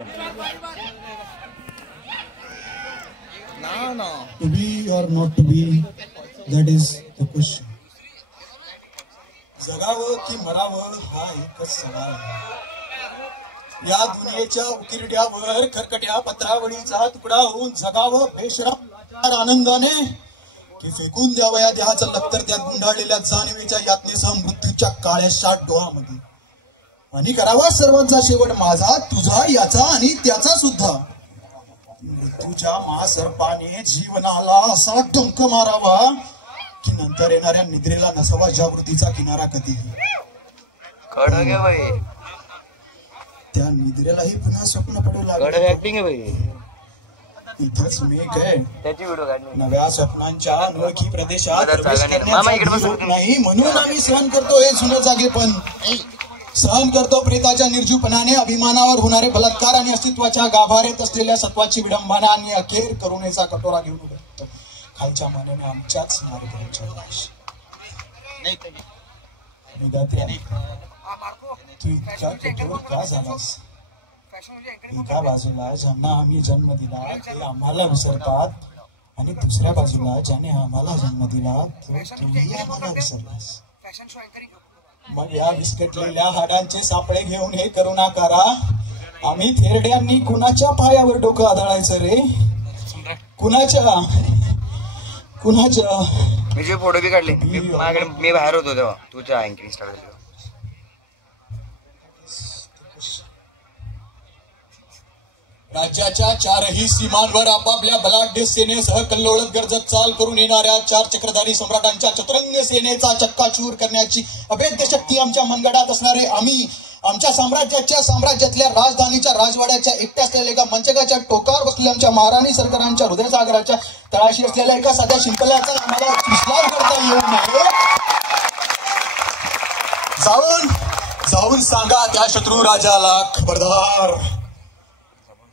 No. To be or not to be, that is the question. जगावं की मरावं हा एकच सवाल आहे. या दुनियेच्या उकिरड्यावर खरकट्या पत्रावळीचा तुकडा होऊन जगावं बेशरम आनंदाने की फेकून द्यावं या देहाचं लक्तर त्यात गुंडाळलेल्या जाणीवेच्या यातनेसह मृत्यूच्या काळ्याशा डोळामध्ये आणि करावा सर्वांचा शेवट माझा तुझा याचा आणि त्याचा सुद्धा. मृत्यूच्या महासर्पाने जीवनाला असा डंक मारावा की नंतर येणाऱ्या निद्रेला नसावा जागृतीचा किनारा कधीही. त्या निद्रेलाही पुन्हा स्वप्न पडू लागले. इथंच मेघ आहे नव्या स्वप्नांच्या अनोळखी प्रदेशात प्रवेश करण्याचा होत नाही म्हणून आम्ही सहन करतो हे जुनं जागेपण. सहन करतो प्रेताच्या निर्जीवपणाने अभिमानावर होणारे बलात्कार आणि अस्तित्वाच्या गाभाऱ्यात असलेल्या सत्वाची विडंबना आणि अखेर करुणेचा कटोरा घेऊन उभे खालच्या मानेने आमच्याच मार्गांच्या तू इतका कठोर का झालास. एका बाजूला ज्यांना आम्ही जन्म दिला ते आम्हाला विसरतात आणि दुसऱ्या बाजूला ज्याने आम्हाला जन्म दिला तोही आम्हाला विसरलास. मग या विस्कटलेल्या हाडांचे सापळे घेऊन हे करुणा करा. आम्ही थेरड्यांनी कुणाच्या पायावर डोकं आदळायचं रे. कुणाच्या मी जे फोटो बी काढले माझ्याकडे मी बाहेर होतो तेव्हा तुझ्या अँकरिंग स्टार्ट झाली. राज्याच्या चारही सीमांवर आपापल्या बलाढ्य सेनेसह कल्लोळत गरजत चाल करून येणाऱ्या चार चक्रधारी सम्राटांच्या चतुरंग सेनेचा चक्काचूर करण्याची अभेद्य शक्ती आमच्या मनगडात असणारे आम्ही आमच्या साम्राज्यातल्या राजधानीच्या राजवाड्याच्या एकट्या असलेल्या एका मंचकाच्या टोकावर बसलेल्या आमच्या महाराणी सरकारांच्या हृदयसागराच्या तळाशी असलेल्या एका साध्या शिंपल्याचा आम्हाला विश्लाघ करता येऊ नये. जाऊन सांगा त्या शत्रू राजाला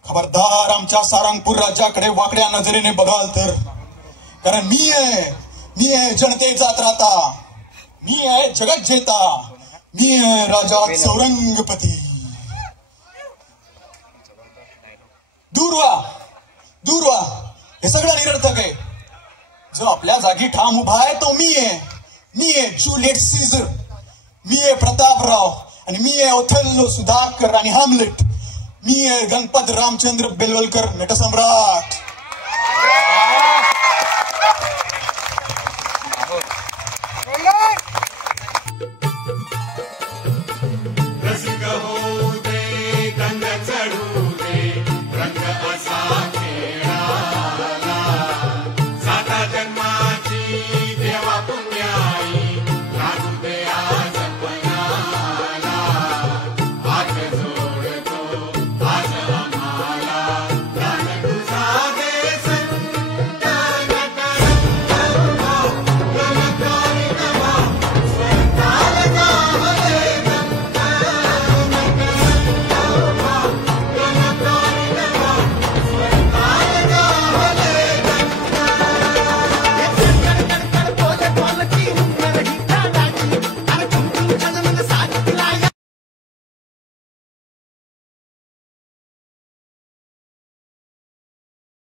खबरदार आमच्या सारंगपूर राज्याकडे वाकड्या नजरेने बघाल तर. कारण मी आहे जनतेचा त्राता. मी आहे जगत जेता. मी आहे राजा चौरंगपती. दूर व्हा हे सगळं निरर्थक आहे. जो आपल्या जागी ठाम उभा आहे तो मी आहे जुलियट सीझर. मी आहे प्रतापराव आणि मी आहे ओथेल्लो सुधाकर आणि हॅमलेट. मी आहे गणपत रामचंद्र बेलवलकर नटसम्राट.